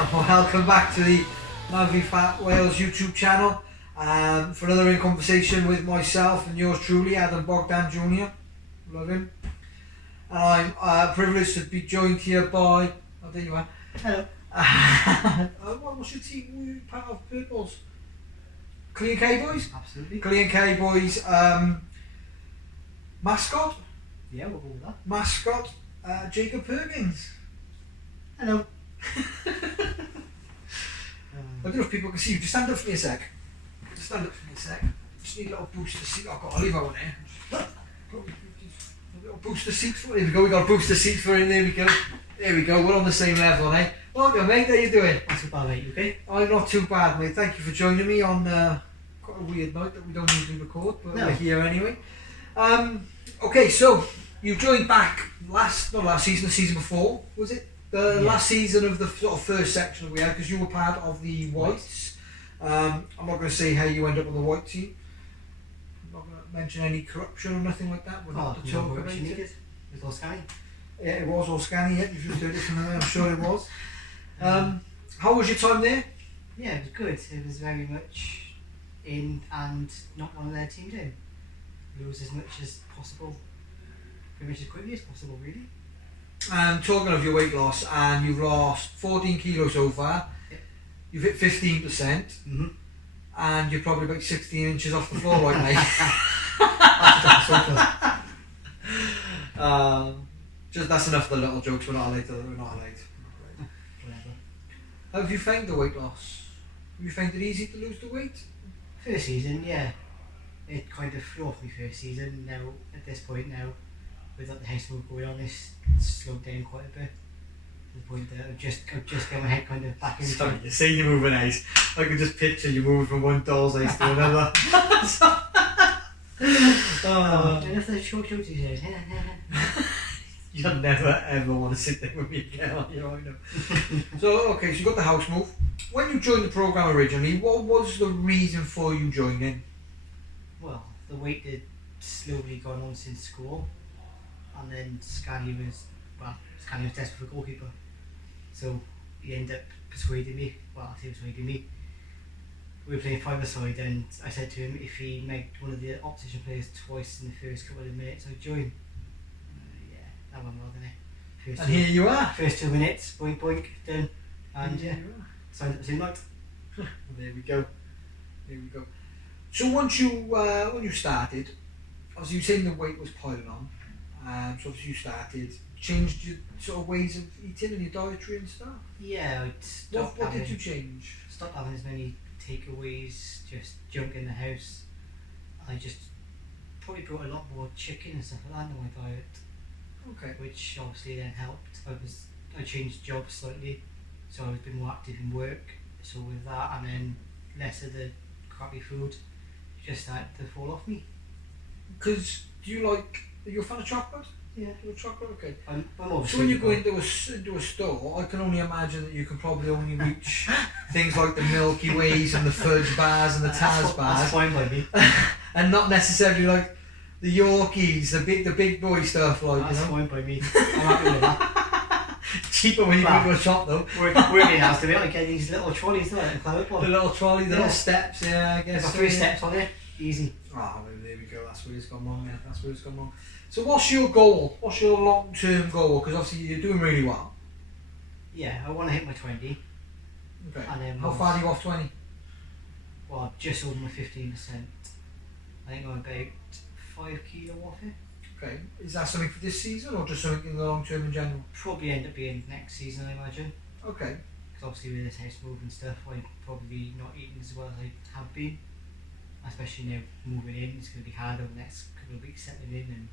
Welcome back to the MANvFAT Wales YouTube channel for another in conversation with myself and yours truly, Adam Bogdan Jr. Love him. And I'm privileged to be joined here by, oh there you are. Hello. What's your team? Were you part of Purples? Clean K Boys? Absolutely. Clean K Boys mascot? Yeah, we'll go with that. Mascot, Jacob Perkins. Hello. I don't know if people can see you. Just stand up for me a sec. Just stand up for me a sec. Just need a little boost to seat. I've got Oliver on there. A little boost to seat for. There we go. We got a boost to seat for him. There we go. There we go. We're on the same level, eh? Welcome, mate. How you doing? Not too bad, mate. You okay? I'm not too bad, mate. Thank you for joining me on quite a weird night that we don't usually record, but No. we're here anyway. Okay, so you joined back not last season, the season before, was it? The last season of the sort of first section that we had, because you were part of the Whites. I'm not going to say how you end up on the White team. I'm not going to mention any corruption or nothing like that. We're not to talk about it. With Oscar. Yeah, it was all scanny. Yeah, you've just heard it from them. I'm sure it was. How was your time there? Yeah, it was good. It was very much in and not one of their teams in. Lose as much as possible, pretty much as quickly as possible, really. Talking of your weight loss, and you've lost 14 kilos so far. Yep. You've hit 15%, and you're probably about 16 inches off the floor right now. Just that's enough for the little jokes. We're not allowed. Whatever. How have you found the weight loss? Have you found it easy to lose the weight? First season, yeah. It kind of flew off my first season. Now, at this point now, without the house move going on, it's slowed down quite a bit. To the point that I've just got my head kind of back into Sorry, you say you're moving ice. I can just picture you moving from one doll's ice to another. Enough of the short jokes these days. You'll never ever want to sit there with me again on your own. So, okay, so you got the house move. When you joined the programme originally, what was the reason for you joining? Well, the weight had slowly gone on since school, and then Scotty was desperate for a goalkeeper, so he ended up persuading me. Well, I say persuading me. We were playing five-a-side, and I said to him if he made one of the opposition players twice in the first couple of minutes, I'd join. Yeah, that went well, didn't it? And here you are. First 2 minutes, boink boink, done, and Here yeah, you are. signed up the same night. There we go. There we go. So once you when you started, obviously you saying the weight was piling on. So obviously you started, changed your sort of ways of eating and your dietary and stuff. Yeah, I'd stopped What having, did you change? stopped having as many takeaways, just junk in the house. I just probably brought a lot more chicken and stuff like that into my diet, Okay. which obviously then helped. I changed jobs slightly, so I was a bit more active in work. So with that, and then less of the crappy food, just started to fall off me. Because are you a fan of chocolate? Yeah. You're a chocolate, okay. I'm So obviously when you go into a store, I can only imagine that you can probably only reach things like the Milky Ways and the fudge bars and the Taz that's bars, fine by me. and not necessarily like the Yorkies, the big boy stuff, like That's you know. fine by me. I'm happy with that. Cheaper when you go to a shop though. Working house to it, I get these little trolleys, don't I? The little trolley, the Yeah. little steps, yeah, I guess. Got 3 steps on it, easy. Oh, there we go. That's where it's gone wrong. Yeah, that's where it's gone wrong. So, what's your goal? What's your long-term goal? Because obviously you're doing really well. Yeah, I want to hit my 20. Okay. And then How far are you off 20? Well, just over my 15%. I think I'm about 5 kilo off it. Okay. Is that something for this season or just something in the long term in general? Probably end up being next season, I imagine. Okay. Because obviously with this house move and stuff, I'm probably not eating as well as I have been. Especially now moving in, it's going to be hard over the next couple of weeks settling in and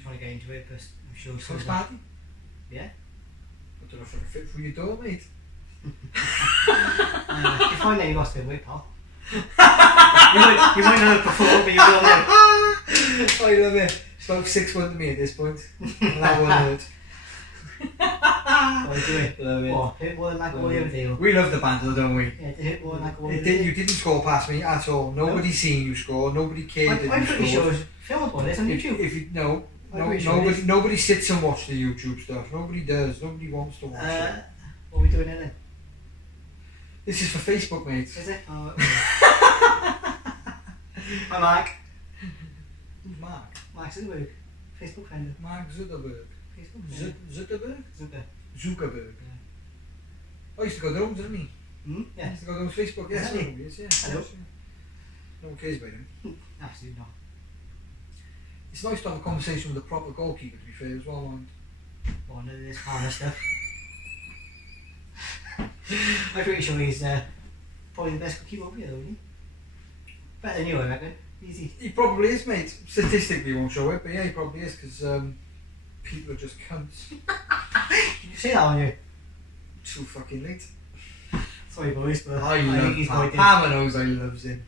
trying to get into it, but I'm sure So it's party? Yeah. I don't know if I can fit through your door, mate. You find that you lost a bit of weight, pal. you might not have performed, but you will now. I love it. It's about 6 months to me at this point. And that won't hurt. What do it? Love it. What? Hit one like all the other day? We love the banter, don't we? Yeah, to hit one like all the It other did, day. you didn't score past me at all. Nobody seen you score. Nobody cared that I'm you pretty scored. sure it's filmed on this on YouTube. If you no, I'm pretty sure it nobody, is. nobody sits and watch the YouTube stuff. Nobody does. Nobody wants to watch it. What are we doing then? This is for Facebook, mate. Is it? Oh, hi Mark. Who's Mark? Mark Zuckerberg. Facebook friend. Mark Zuckerberg. Facebook friend. Zuckerberg? Zucker. Yeah. I used to go down, didn't he? Hmm? I Yeah. used to go down Facebook, yes. Really? Yes, yeah. Hello. Yes, yeah. No one cares about him. Absolutely not. It's nice to have a conversation with a proper goalkeeper, to be fair, as well, mind. Well, none of this harder stuff. I'm pretty sure he's probably the best goalkeeper over here, though, isn't he? Better than you, I reckon. Easy. He probably is, mate. Statistically, he won't show it, but yeah, he probably is, because people are just cunts. Did you say that on you? Too fucking late. Sorry, boys, but I think love he's Pam. quite good. Pam knows I loves him.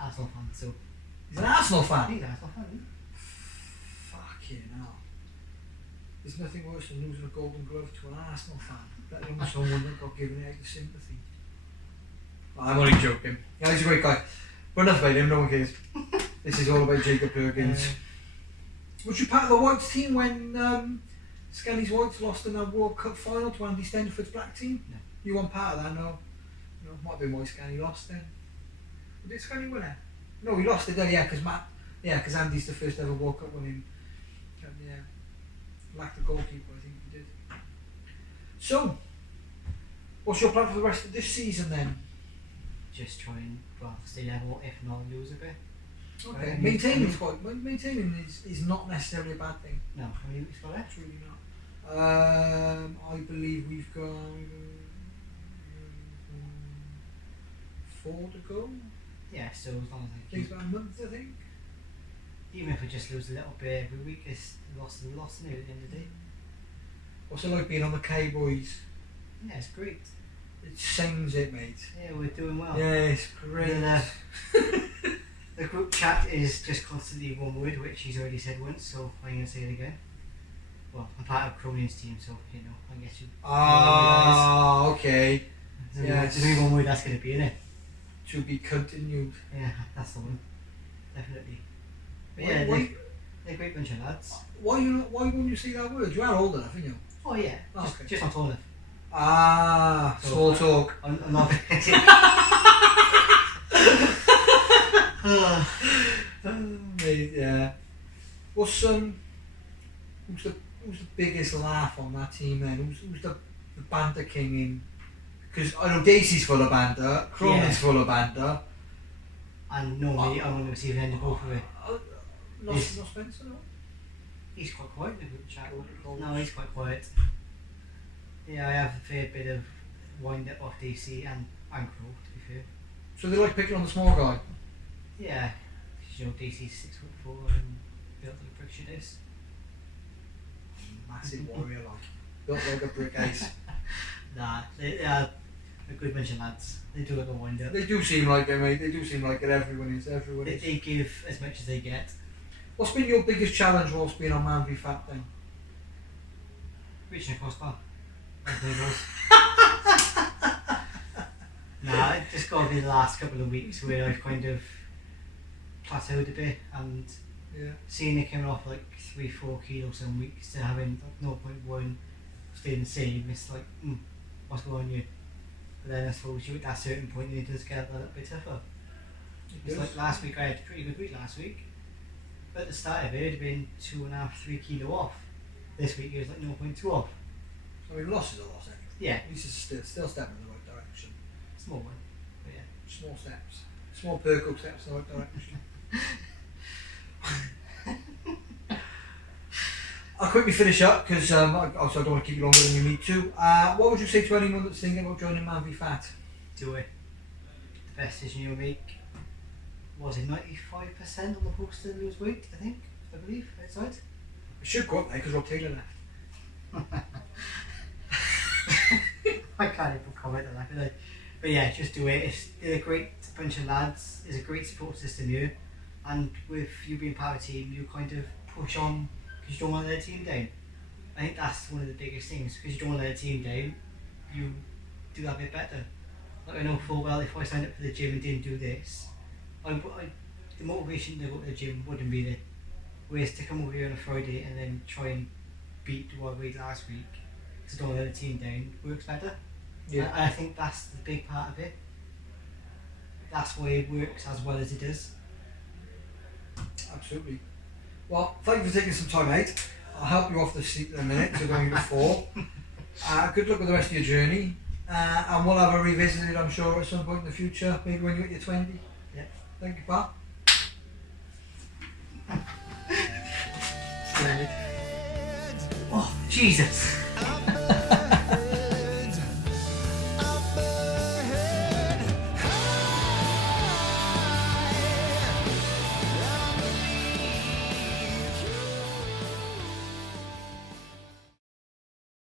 Arsenal fan, so. He's an Arsenal I fan. think he's an Arsenal fan, isn't he? Fucking hell. There's nothing worse than losing a golden glove to an Arsenal fan, let alone someone that got given it out of sympathy. I'm only joking. Yeah, he's a great guy. But enough about him, no one cares. This is all about Jacob Perkins. Was you part of the Whites team when Scanny's Whites lost in a World Cup final to Andy Stenford's black team? No. You weren't part of that, no? No, might have been why Scanny lost then. Did Scanny win it? No, he lost it then, yeah, because Andy's the first ever World Cup winning. Yeah. Lacked the goalkeeper, I think he did. So, what's your plan for the rest of this season then? Just try and stay level, if not lose a bit. Okay, Right, maintaining is not necessarily a bad thing. No, how many weeks got left? It's really not. I believe we've got 4 to go. Yeah, so as long as I Takes keep, about a month, I think. even if I just lose a little bit every week, it's a loss is a loss, isn't it, at the end of the day? What's it like being on the K-Boys? Yeah, it's great. It sings it, mate. Yeah, we're doing well. Yeah, it's great. And, the group chat is just constantly one word, which he's already said once, so I'm going to say it again. Well, I'm part of Cronin's team, so, you know, I guess you... Okay. So Yes. there's only one word that's going to be in it. To be continued. Yeah, that's the one. Definitely. But Why- yeah, why- they're a great bunch of lads. Why wouldn't you say that word? You are old enough, aren't you? Oh yeah, Oh, just, okay. just not tall enough. So, Small talk. I'm not... Mate, yeah. What's who's the biggest laugh on that team then? Who's the banter king in? Because I know Dacey's full of banter, Cronin's Yeah. full of banter. And normally I'm on the receiving end of both of it. Not Yes. Spencer, no? He's quite quiet in the group chat. No, he's quite quiet. Yeah, I have a fair bit of wind up off DC and Crow, to be fair. So they like picking on the small guy. Yeah, 'cause, you know, DC's 6'4" and built like a brick shit house. Massive warrior, like built like a brick house. Nah, they are a good bunch of lads. They do like a wind up. They do seem like it, mate. They do seem like it. Everyone is. They give as much as they get. What's been your biggest challenge whilst being on MANvFAT then? Reaching a crossbar. Like they goes. Nah, it just got to be the last couple of weeks where I've kind of plateaued a bit, and Yeah. seeing it coming off like 3-4 kilos some weeks to having like 0.1 staying the same, it's like, what's going on here? But then I suppose you at that certain point you need to just get a little bit tougher. It's like last week I had a pretty good week last week. But at the start of it, it had been 2.5-3 kilo off. This week it was like 0.2 off. I mean, loss is a loss anyway. Yeah, At least it's still stepping in the right direction. small one. But yeah. Small steps. Small Perko steps in the right direction. I'll quickly finish up because also I don't want to keep you longer than you need to. What would you say to anyone that's thinking about joining MANvFAT? Do it. The best decision you'll make. Was it 95% on the poster to lose weight, I believe, outside? It should go up there because Rob Taylor left. I can't even comment on that, can I? But yeah, just do it. They're a great bunch of lads. There's a great support system here. And with you being part of a team, you kind of push on because you don't want to let the team down. I think that's one of the biggest things, because you don't want to let the team down, you do that bit better. Like I know full well if I signed up for the gym and didn't do this, the motivation to go to the gym wouldn't be there. Whereas to come over here on a Friday and then try and beat what I weighed last week, because I don't let the team down, works better. Yeah. I think that's the big part of it. That's why it works as well as it does. Absolutely. Well, thank you for taking some time out. I'll help you off the seat in a minute to going before. Good luck with the rest of your journey. And we'll have a revisited, I'm sure, at some point in the future, maybe when you're at your 20. Yeah. Thank you, pal. Oh, Jesus.